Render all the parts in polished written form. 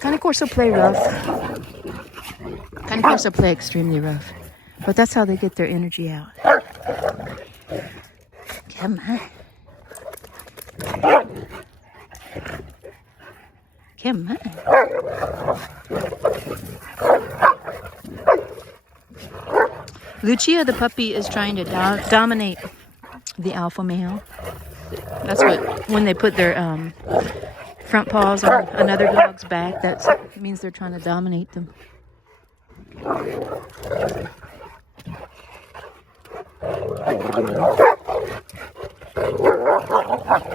Cane Corso play rough. Cane Corso play extremely rough. But that's how they get their energy out. Come on. Come on. Lucia, the puppy, is trying to dominate the alpha male. That's what, when they put their front paws on another dog's back, that means they're trying to dominate them.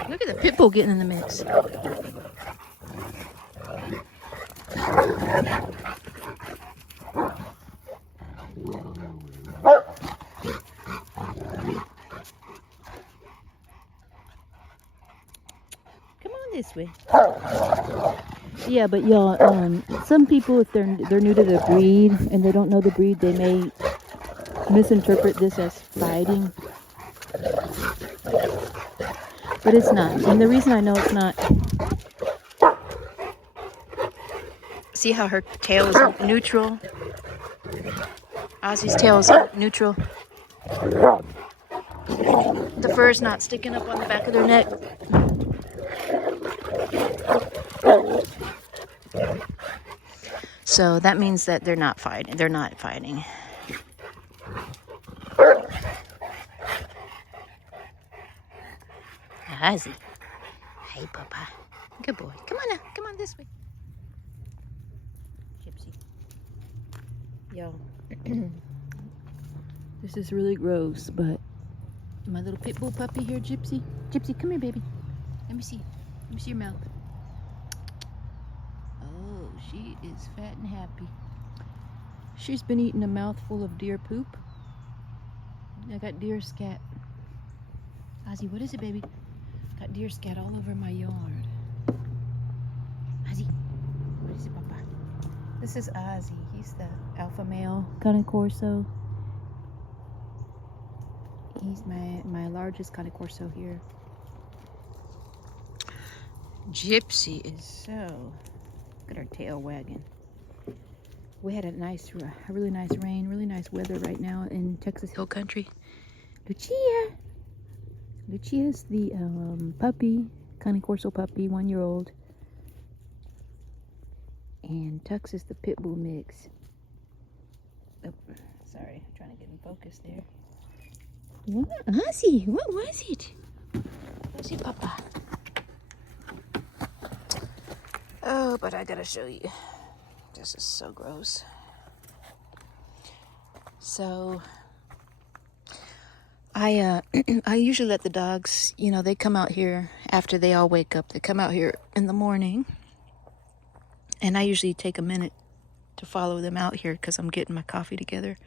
Look at the pit bull getting in the mix. Come on this way. Yeah, but y'all, some people, if they're new to the breed and they don't know the breed, they may misinterpret this as fighting. But it's not. And the reason I know it's not, see how her tail is neutral? Ozzy's tail is neutral. The fur is not sticking up on the back of their neck. So that means that they're not fighting. They're not fighting. Ozzy. Hey, Papa. Good boy. Come on now. Come on this way. Gypsy. Yo. This is really gross, but my little pit bull puppy here, Gypsy. Gypsy, come here, baby. Let me see. Let me see your mouth. Oh, she is fat and happy. She's been eating a mouthful of deer poop. I got deer scat. Ozzy, what is it, baby? Got deer scat all over my yard. Ozzy, what is it, Papa? This is Ozzy. He's the alpha male, Cane Corso. He's my largest Cane Corso here. Gypsy is so... Look at her tail wagging. We had a really nice rain, really nice weather right now in Texas Hill Country. Lucia! Lucia's the puppy, Cane Corso puppy, 1-year-old. And Tux is the pit bull mix. Oh, sorry, I'm trying to get in focus there. What? Ozzy, what was it? What's it, Papa? Oh, but I gotta show you. This is so gross. So, I usually let the dogs, you know, they come out here after they all wake up. They come out here in the morning. And I usually take a minute to follow them out here because I'm getting my coffee together.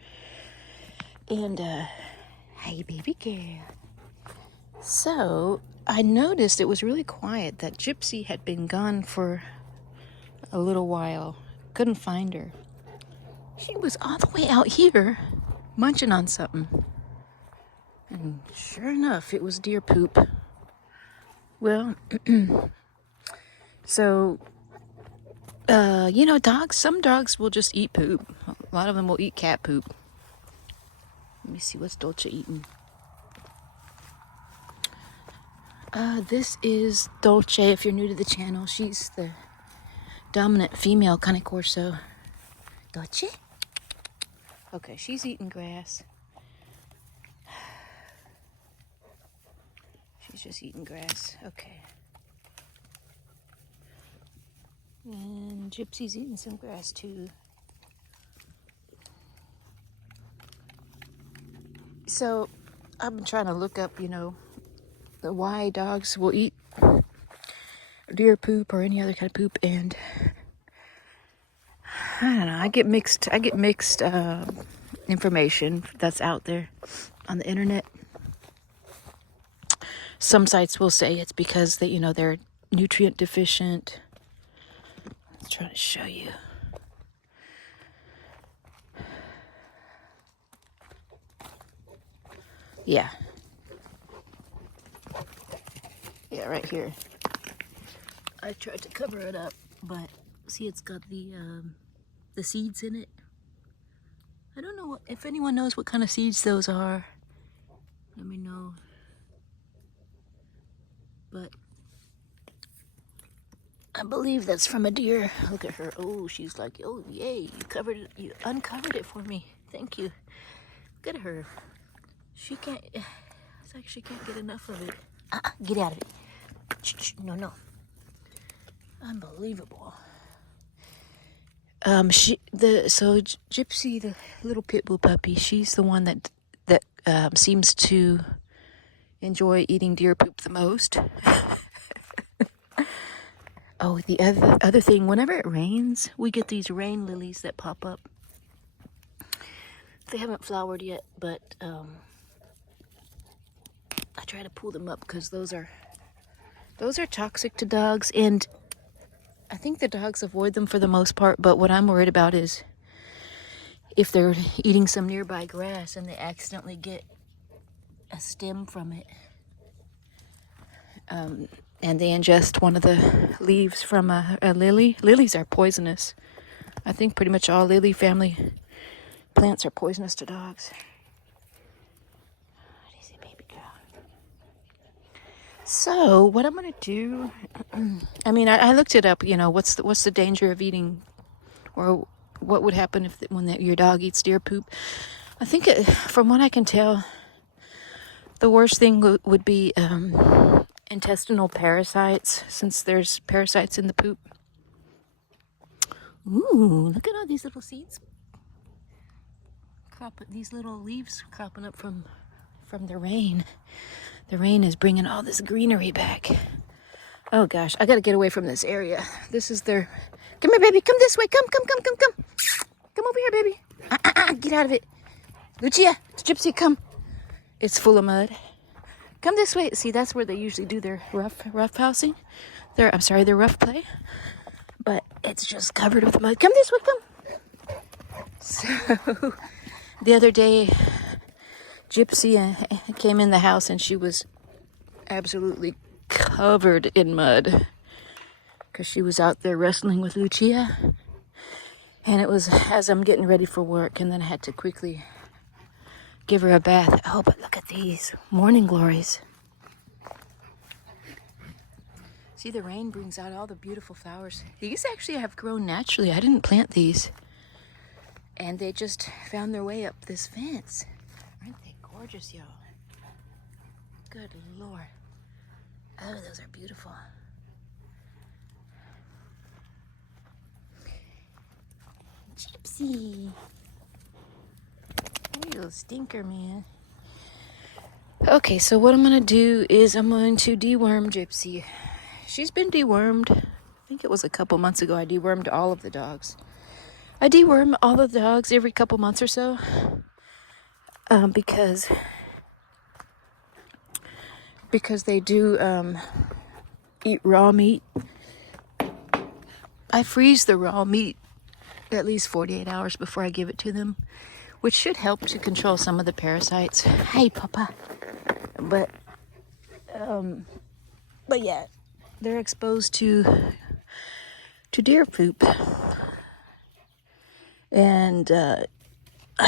And, hey, baby girl. So, I noticed it was really quiet, that Gypsy had been gone for a little while. Couldn't find her. She was all the way out here munching on something. And sure enough, it was deer poop. Well, so, you know, some dogs will just eat poop. A lot of them will eat cat poop. Let me see, what's Dolce eating? This is Dolce, if you're new to the channel. She's the dominant female Cane Corso. Dolce? Okay, she's eating grass. She's just eating grass. Okay. And Gypsy's eating some grass too. So, I've been trying to look up, you know, why dogs will eat deer poop or any other kind of poop, and I don't know. I get mixed information that's out there on the internet. Some sites will say it's because they, you know, they're nutrient deficient. I'm trying to show you. Yeah. Yeah, right here. I tried to cover it up, but See, it's got the seeds in it. I don't know if anyone knows what kind of seeds those are. Let me know. But I believe that's from a deer. Look at her. Oh, she's like, oh yay, you uncovered it for me. Thank you. Look at her. She can't, it's like she can't get enough of it. Get out of it. No, no. Unbelievable. So Gypsy, the little pit bull puppy, she's the one that seems to enjoy eating deer poop the most. Oh, the other thing, whenever it rains, we get these rain lilies that pop up. They haven't flowered yet, but I try to pull them up because those are toxic to dogs, and I think the dogs avoid them for the most part, but what I'm worried about is if they're eating some nearby grass and they accidentally get a stem from it, and they ingest one of the leaves from a lily. Lilies are poisonous. I think pretty much all lily family plants are poisonous to dogs. What is it, baby girl? So what I'm gonna do, I mean, I looked it up. You know, what's the danger of eating, or what would happen when your dog eats deer poop? I think from what I can tell, the worst thing would be intestinal parasites, since there's parasites in the poop. Ooh, look at all these little seeds. These little leaves cropping up from the rain. The rain is bringing all this greenery back. Oh gosh, I gotta get away from this area. This is their... Come here, baby. Come this way. Come. Come over here, baby. Get out of it. Lucia, Gypsy, come. It's full of mud. Come this way. See, that's where they usually do their rough housing. Their rough play. But it's just covered with mud. Come this way, come. So, the other day, Gypsy came in the house and she was absolutely covered in mud because she was out there wrestling with Lucia. And it was as I'm getting ready for work, and then I had to quickly give her a bath. Oh, but look at these morning glories. See, the rain brings out all the beautiful flowers. These actually have grown naturally. I didn't plant these. And they just found their way up this fence. Aren't they gorgeous, y'all? Good Lord. Oh, those are beautiful. Gypsy. You little stinker, man. Okay, so what I'm going to do is I'm going to deworm Gypsy. She's been dewormed. I think it was a couple months ago I dewormed all of the dogs. I deworm all of the dogs every couple months or so. Because they do eat raw meat. I freeze the raw meat at least 48 hours before I give it to them, which should help to control some of the parasites. Hey, Papa. But yeah, they're exposed to deer poop. And I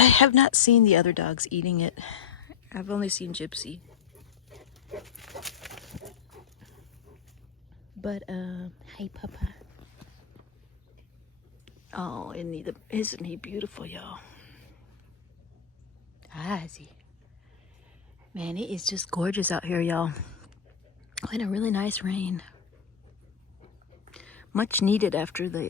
have not seen the other dogs eating it. I've only seen Gypsy. But, hey, Papa. Oh, isn't he beautiful, y'all? Ah, is he? Man, it is just gorgeous out here, y'all. And a really nice rain. Much needed after the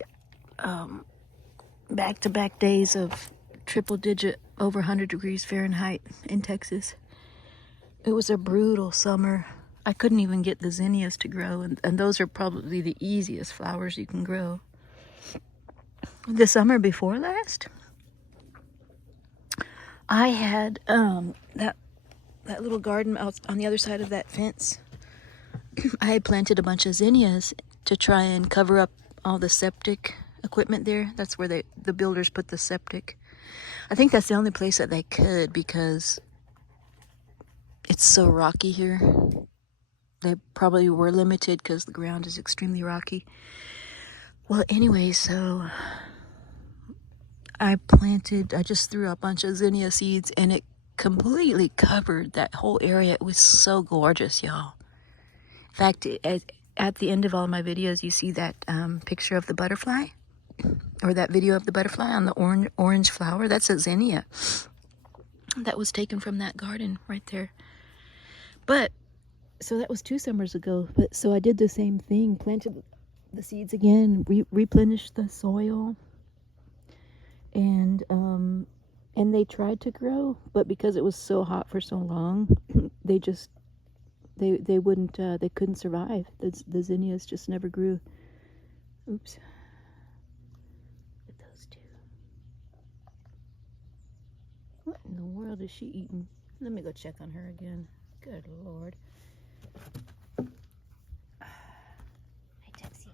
back-to-back days of triple-digit over 100 degrees Fahrenheit in Texas. It was a brutal summer. I couldn't even get the zinnias to grow, and those are probably the easiest flowers you can grow. The summer before last, I had that little garden out on the other side of that fence. I had planted a bunch of zinnias to try and cover up all the septic equipment there. That's where the builders put the septic. I think that's the only place that they could, because it's so rocky here. They probably were limited because the ground is extremely rocky. Well, anyway, so I just threw a bunch of zinnia seeds and it completely covered that whole area. It was so gorgeous, y'all. In fact, at the end of all my videos, you see that picture of the butterfly, or that video of the butterfly on the orange flower. That's a zinnia that was taken from that garden right there. But so that was 2 summers ago. But so I did the same thing, planted the seeds again, replenished the soil, and they tried to grow, but because it was so hot for so long, they wouldn't, they couldn't survive. The zinnias just never grew. Oops. Those two. What in the world is she eating? Let me go check on her again. Good Lord. Hi, Gypsy.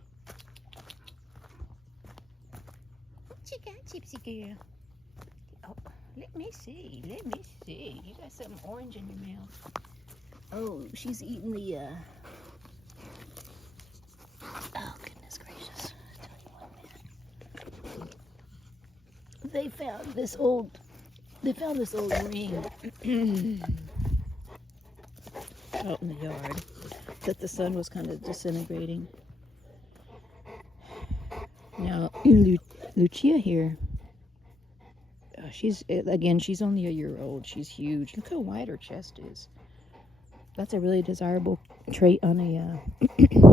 What you got, Gypsy girl? Oh, let me see. Let me see. You got something orange in your mouth. Oh, she's eating the, oh, goodness gracious. I'll tell you what, man. They found this old ring out in the yard that the sun was kind of disintegrating. Now, Lucia here, she's only a year old. She's huge. Look how wide her chest is. That's a really desirable trait on a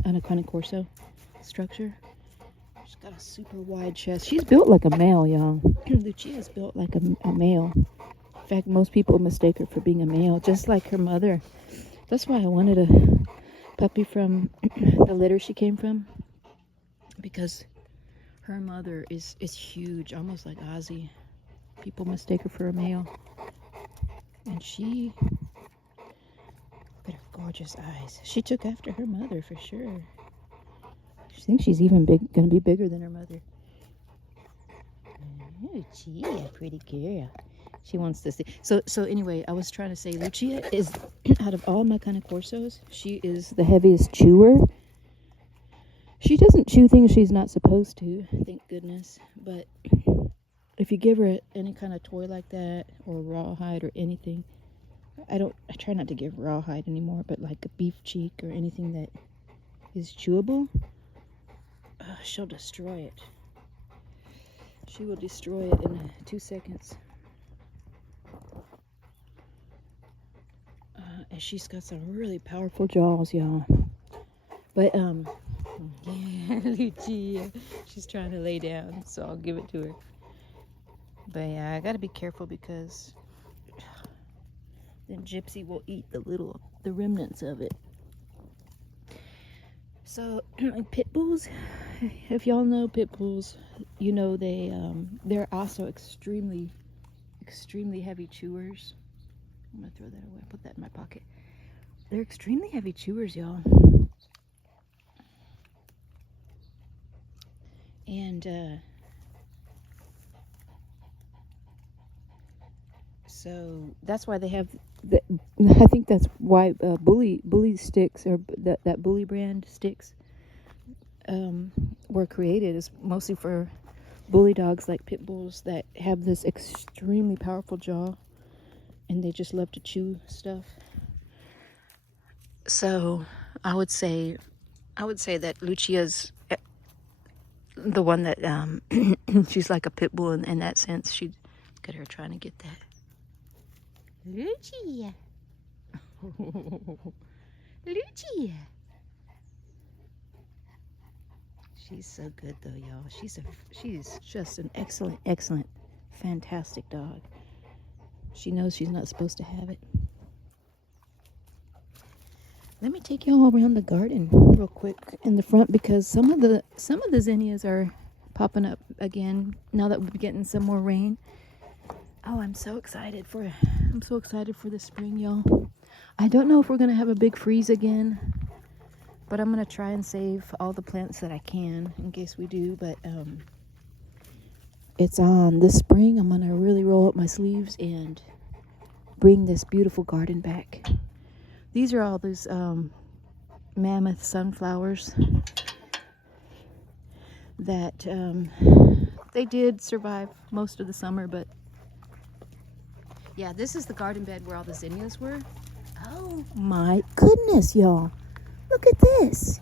on a Cane Corso structure. She's got a super wide chest. She's built like a male, y'all. Lucia's built like a male. In fact, most people mistake her for being a male, just like her mother. That's why I wanted a puppy from the litter she came from, because her mother is huge, almost like Ozzy. People mistake her for a male. And she, look at her gorgeous eyes. She took after her mother for sure. I think she's even gonna be bigger than her mother. Oh, gee, a pretty girl. She wants to see. So anyway, I was trying to say, Lucia is, out of all my Cane Corsos, she is the heaviest chewer. She doesn't chew things she's not supposed to, thank goodness. But if you give her any kind of toy like that, or rawhide or anything, I try not to give rawhide anymore, but like a beef cheek or anything that is chewable, she'll destroy it. She will destroy it in 2 seconds. And she's got some really powerful jaws, y'all. But yeah, Lucia, she's trying to lay down, so I'll give it to her. But yeah, I gotta be careful because then Gypsy will eat the remnants of it. So pit bulls, if y'all know pit bulls, you know they're also extremely heavy chewers. I'm gonna throw that away. Put that in my pocket. They're extremely heavy chewers, y'all. And so that's why they have I think that's why bully sticks, or that bully brand sticks, were created, is mostly for bully dogs like pit bulls that have this extremely powerful jaw, and they just love to chew stuff. So I would say that Lucia's the one that she's like a pit bull in that sense. She, look at her trying to get that. Lucia. Lucia. She's so good though, y'all. She's just an excellent, fantastic dog. She knows she's not supposed to have it. Let me take y'all around the garden real quick in the front, because some of the zinnias are popping up again now that we're getting some more rain. Oh, I'm so excited for the spring, y'all. I don't know if we're gonna have a big freeze again, but I'm gonna try and save all the plants that I can in case we do. But it's on this spring. I'm gonna really roll up my sleeves and bring this beautiful garden back. These are all those mammoth sunflowers. that they did survive most of the summer, but yeah, this is the garden bed where all the zinnias were. Oh my goodness, y'all. Look at this.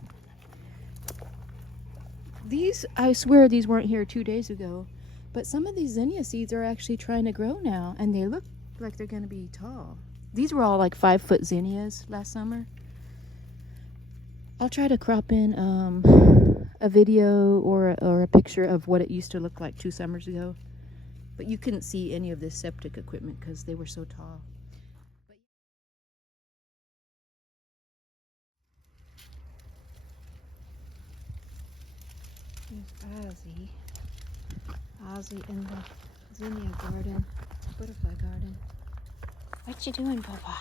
These, I swear these weren't here 2 days ago, but some of these zinnia seeds are actually trying to grow now, and they look like they're going to be tall. These were all like 5-foot zinnias last summer. I'll try to crop in a video or a picture of what it used to look like 2 summers ago. But you couldn't see any of this septic equipment because they were so tall. Here's Ozzy in the zinnia garden, butterfly garden. What you doing, Bubba?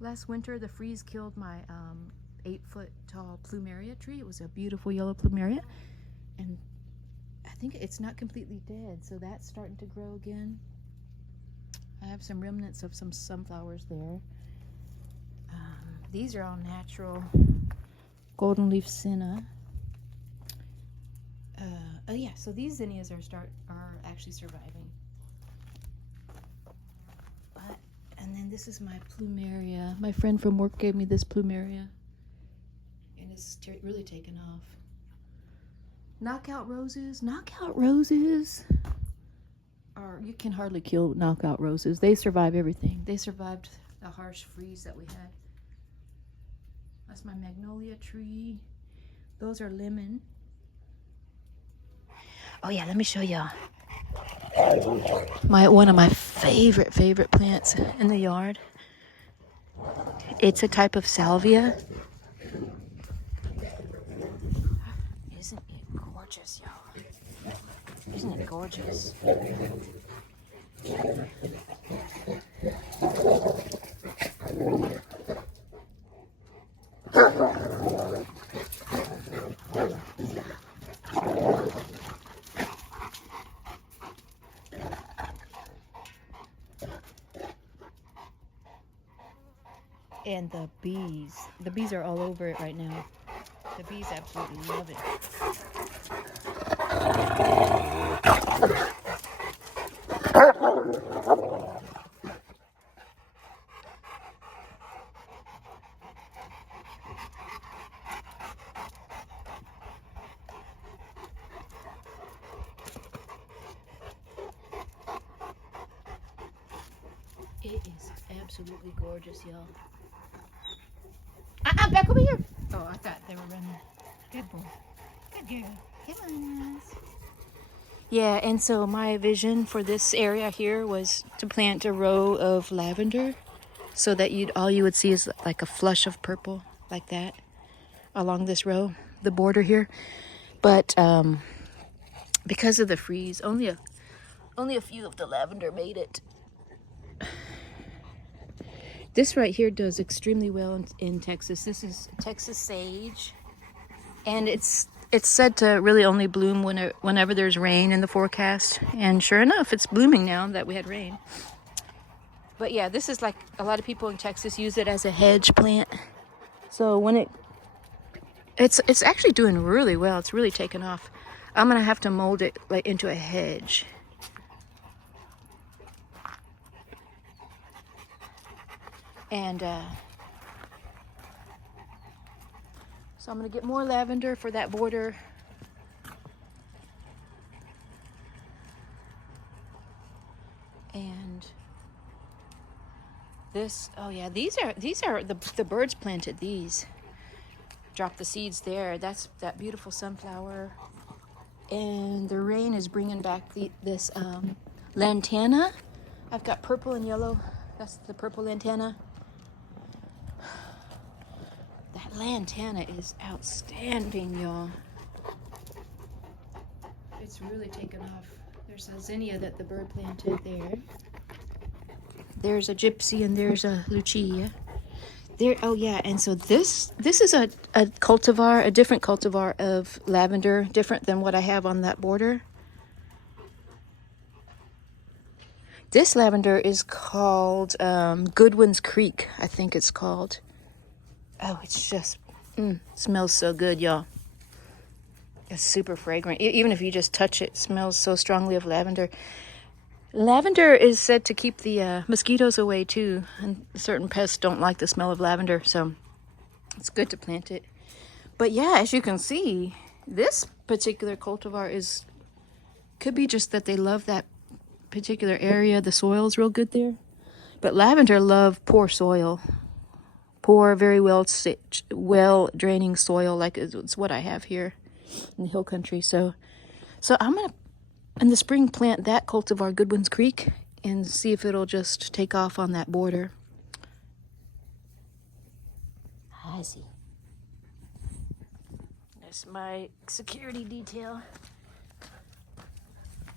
Last winter, the freeze killed my 8-foot tall plumeria tree. It was a beautiful yellow plumeria, and I think it's not completely dead, so that's starting to grow again. I have some remnants of some sunflowers there. These are all natural golden leaf senna. Oh yeah, so these zinnias are actually surviving. And then this is my plumeria. My friend from work gave me this plumeria, and it's really taken off. Knockout roses are, you can hardly kill knockout roses. They survive everything. They survived the harsh freeze that we had. That's my magnolia tree. Those are lemon. Oh yeah, let me show y'all. One of my favorite plants in the yard. It's a type of salvia. Isn't it gorgeous, y'all? Isn't it gorgeous? And the bees are all over it right now. The bees absolutely love it. It is absolutely gorgeous, y'all. Back over here. Oh, I thought they were running. Good boy. Good girl. Come on. Yeah, and so my vision for this area here was to plant a row of lavender so that all you would see is like a flush of purple like that along this row, the border here. But because of the freeze, only a few of the lavender made it. This right here does extremely well in Texas. This is Texas sage, and it's said to really only bloom whenever there's rain in the forecast. And sure enough, it's blooming now that we had rain. But yeah, this is like a lot of people in Texas use it as a hedge plant. So when it's actually doing really well. It's really taken off. I'm gonna have to mold it like into a hedge. And so I'm gonna get more lavender for that border. And this, oh yeah, these are the birds planted these. Dropped the seeds there. That's that beautiful sunflower. And the rain is bringing back this lantana. I've got purple and yellow. That's the purple lantana. That lantana is outstanding, y'all. It's really taken off. There's a zinnia that the bird planted there. There's a gypsy and there's a lucia. There, oh yeah, and so this is a cultivar, a different cultivar of lavender, different than what I have on that border. This lavender is called Goodwin's Creek, I think it's called. Oh, it's just, smells so good, y'all. It's super fragrant. Even if you just touch it, it smells so strongly of lavender. Lavender is said to keep the mosquitoes away too, and certain pests don't like the smell of lavender, so it's good to plant it. But yeah, as you can see, this particular cultivar could be just that they love that particular area. The soil's real good there. But lavender love poor soil. Poor, very well draining soil, like it's what I have here in the hill country. So I'm gonna in the spring plant that cultivar, Goodwin's Creek, and see if it'll just take off on that border. I see. That's my security detail.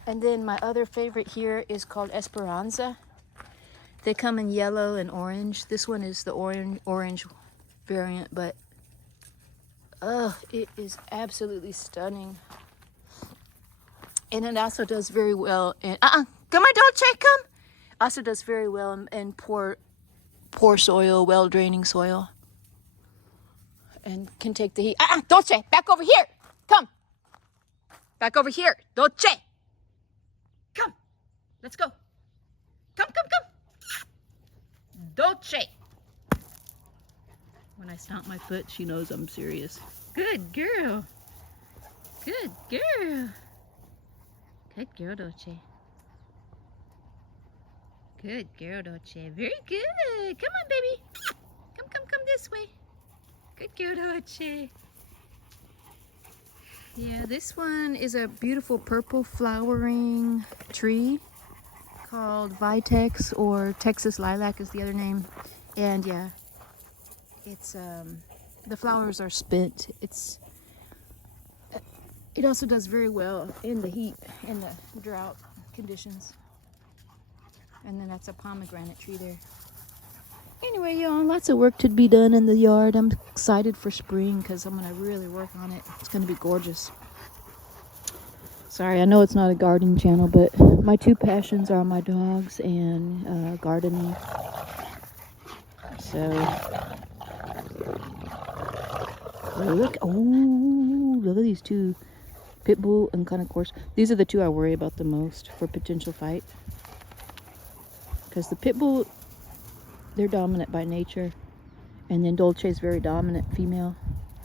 And then my other favorite here is called Esperanza. They come in yellow and orange. This one is the orange variant, but it is absolutely stunning. And it also does very well in come on, Dolce, come. Also does very well in poor soil, well draining soil, and can take the heat. Dolce, back over here. Come. Back over here, Dolce. Come. Let's go. Come. Dolce. When I stomp my foot, she knows I'm serious. Good girl. Good girl. Good girl, Dolce. Good girl, Dolce. Very good. Come on, baby. Come this way. Good girl, Dolce. Yeah, this one is a beautiful purple flowering tree called Vitex, or Texas lilac is the other name. And yeah, it's the flowers are spent. It also does very well in the heat and the drought conditions. And then that's a pomegranate tree there. Anyway, y'all, lots of work to be done in the yard. I'm excited for spring because I'm going to really work on it. It's going to be gorgeous. Sorry, I know it's not a gardening channel, but my two passions are my dogs and gardening. So, look at these two, Pitbull and Cane Corso. These are the two I worry about the most for potential fight. Because the Pitbull, they're dominant by nature, and then Dolce is very dominant female.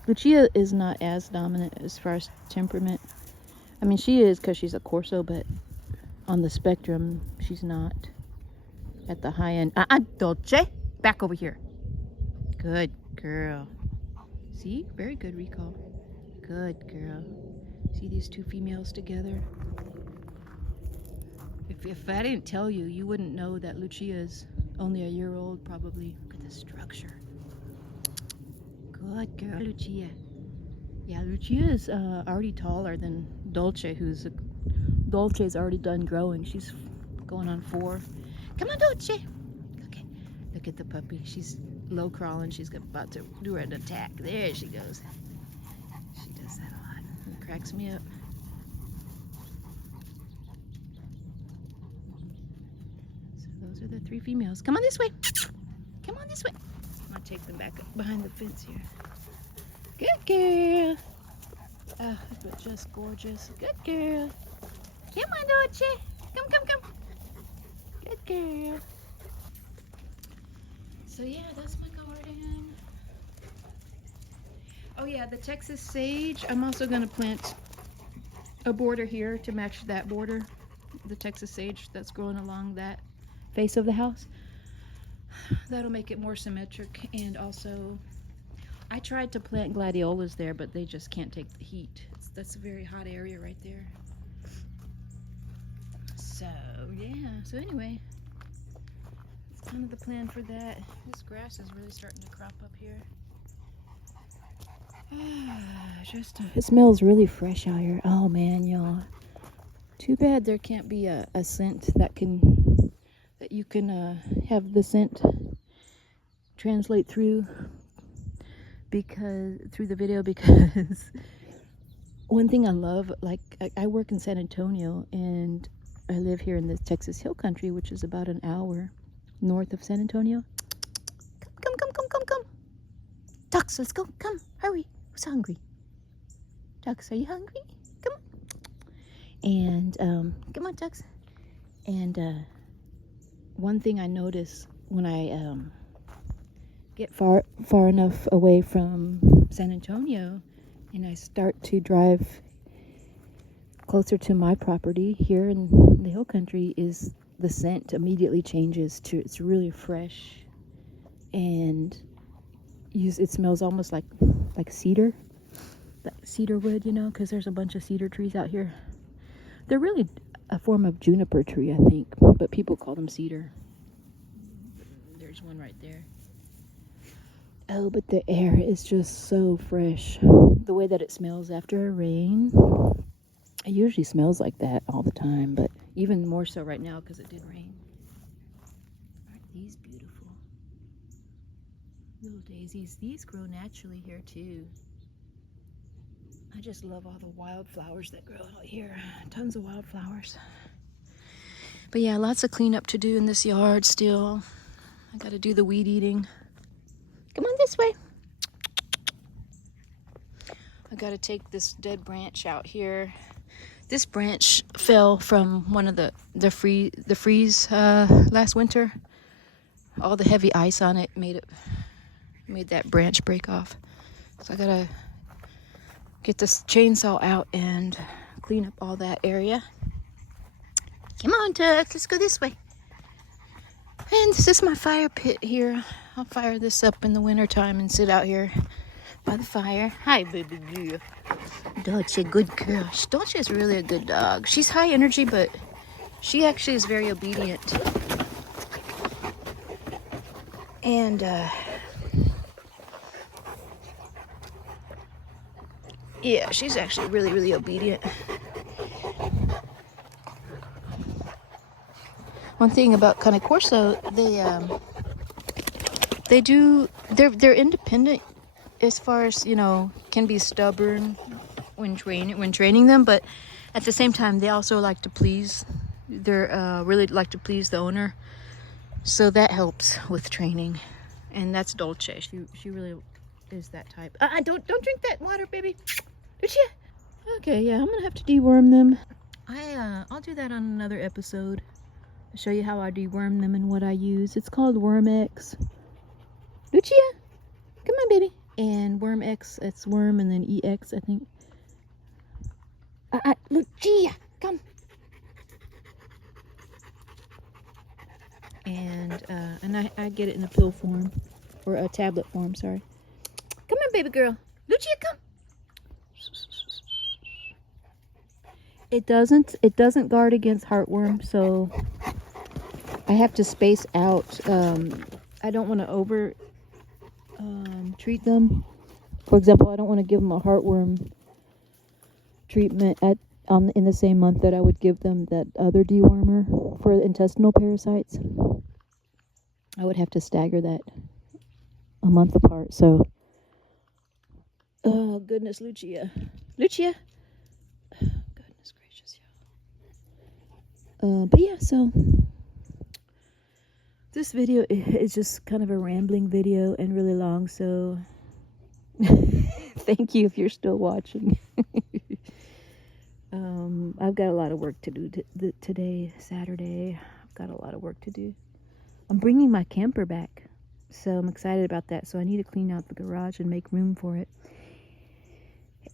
Lucia is not as dominant as far as temperament. I mean, she is because she's a Corso, but on the spectrum, she's not at the high end. Dolce, back over here. Good girl. See, very good recall. Good girl. See these two females together? If I didn't tell you, you wouldn't know that Lucia is only a year old, probably. Look at the structure. Good girl, Lucia. Yeah, Lucia is already taller than Dolce, Dolce's already done growing. She's going on 4. Come on, Dolce. Okay, look at the puppy. She's low crawling. She's about to do an attack. There she goes. She does that a lot. It cracks me up. Those are the 3 females. Come on this way. Come on this way. I'm gonna take them back up behind the fence here. Good girl. Oh, but just gorgeous. Good girl. Come on, Dolce. Come. Good girl. So yeah, that's my garden. Oh yeah, the Texas sage. I'm also gonna plant a border here to match that border. The Texas sage that's growing along that face of the house. That'll make it more symmetric. And also, I tried to plant gladiolas there, but they just can't take the heat. That's a very hot area right there. So yeah, so anyway, that's kind of the plan for that. This grass is really starting to crop up here. It smells really fresh out here. Oh man, y'all. Too bad there can't be a scent that you can have the scent translate through the video, because one thing I love, like I work in San Antonio and I live here in the Texas Hill Country, which is about an hour north of San Antonio. Come. Ducks, let's go. Come, hurry. Who's hungry? Ducks, are you hungry? Come on. And come on, ducks. And one thing I notice when I get far enough away from San Antonio and I start to drive closer to my property here in the hill country, is the scent immediately changes to, it's really fresh, and it smells almost like cedar, cedar wood, you know, because there's a bunch of cedar trees out here. They're really a form of juniper tree, I think, but people call them cedar. There's one right there. Oh, but the air is just so fresh. The way that it smells after a rain. It usually smells like that all the time, but even more so right now because it did rain. Aren't these beautiful? Little daisies. These grow naturally here too. I just love all the wildflowers that grow out here. Tons of wildflowers. But yeah, lots of cleanup to do in this yard still. I gotta do the weed eating. Come on this way. I gotta take this dead branch out here. This branch fell from one of the freeze last winter. All the heavy ice on it made that branch break off. So I gotta get this chainsaw out and clean up all that area. Come on, Tux, let's go this way. And this is my fire pit here. I'll fire this up in the winter time and sit out here by the fire. Hi, baby girl. Dolce, good girl. Dolce is really a good dog. She's high energy, but she actually is very obedient. And, yeah, she's actually really, really obedient. One thing about Cane Corso, they're independent as far as, you know, can be stubborn when training them, but at the same time, they also like to please. They're really like to please the owner, so that helps with training. And that's Dolce. She really is that type. Don't drink that water, baby. Lucia. Okay, yeah, I'm gonna have to deworm them. I'll do that on another episode. I'll show you how I deworm them and what I use. It's called Worm X. Lucia, come on, baby. And Worm X, it's worm and then EX, I think. Lucia, come. And I get it in a pill form, or a tablet form, sorry. Come on, baby girl. Lucia, come. It doesn't guard against heartworm, so I have to space out. I don't want to over treat them. For example, I don't want to give them a heartworm treatment in the same month that I would give them that other dewormer for intestinal parasites. I would have to stagger that a month apart. So, oh goodness, Lucia. Goodness gracious, but yeah, so this video is just kind of a rambling video and really long, so thank you if you're still watching. I've got a lot of work to do today, Saturday. I've got a lot of work to do. I'm bringing my camper back, so I'm excited about that. So I need to clean out the garage and make room for it.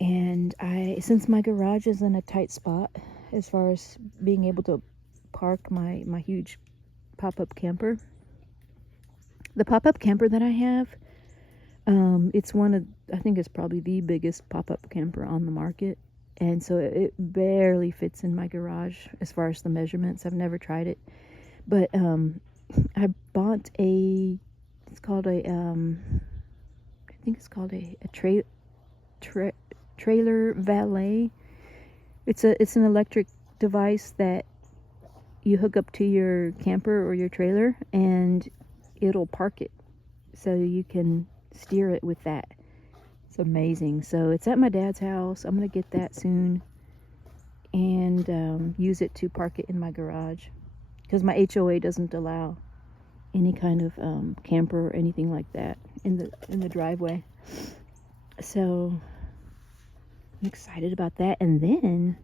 And since my garage is in a tight spot as far as being able to park my huge pop-up camper, the pop-up camper that I have, it's I think it's probably the biggest pop-up camper on the market. And so it barely fits in my garage as far as the measurements. I've never tried it. But I bought I think it's called a trailer valet. It's an electric device that you hook up to your camper or your trailer, and it'll park it. So you can steer it with that. It's amazing. So it's at my dad's house. I'm going to get that soon and use it to park it in my garage, because my HOA doesn't allow any kind of camper or anything like that in the driveway. So I'm excited about that. And then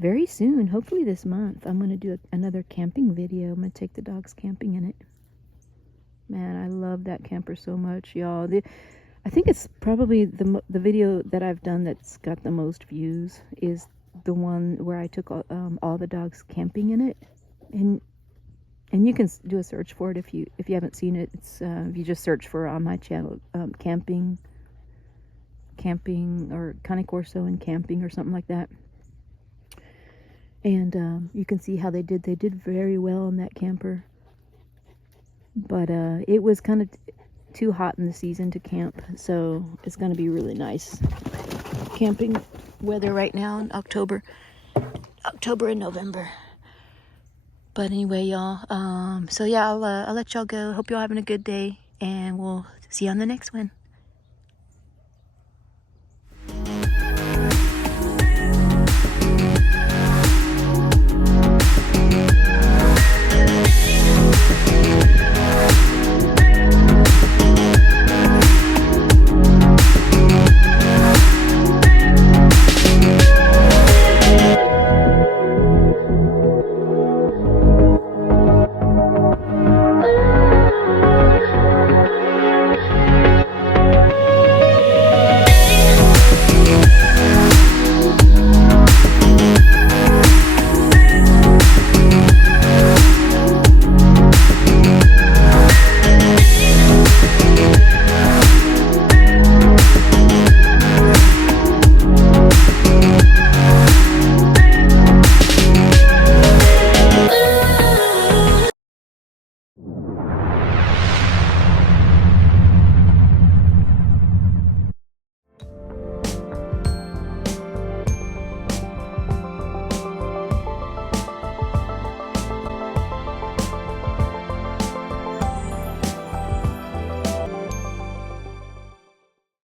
very soon, hopefully this month, I'm going to do another camping video. I'm going to take the dogs camping in it. Man, I love that camper so much, y'all. I think it's probably the video that I've done that's got the most views is the one where I took all the dogs camping in it. And you can do a search for it if you haven't seen it. It's if you just search for on my channel camping or Cane Corso and camping or something like that. And you can see how they did. They did very well on that camper. But it was kind of too hot in the season to camp, so it's going to be really nice camping weather right now in October and November. But anyway, y'all, so yeah, I'll let y'all go. Hope y'all having a good day, and we'll see you on the next one.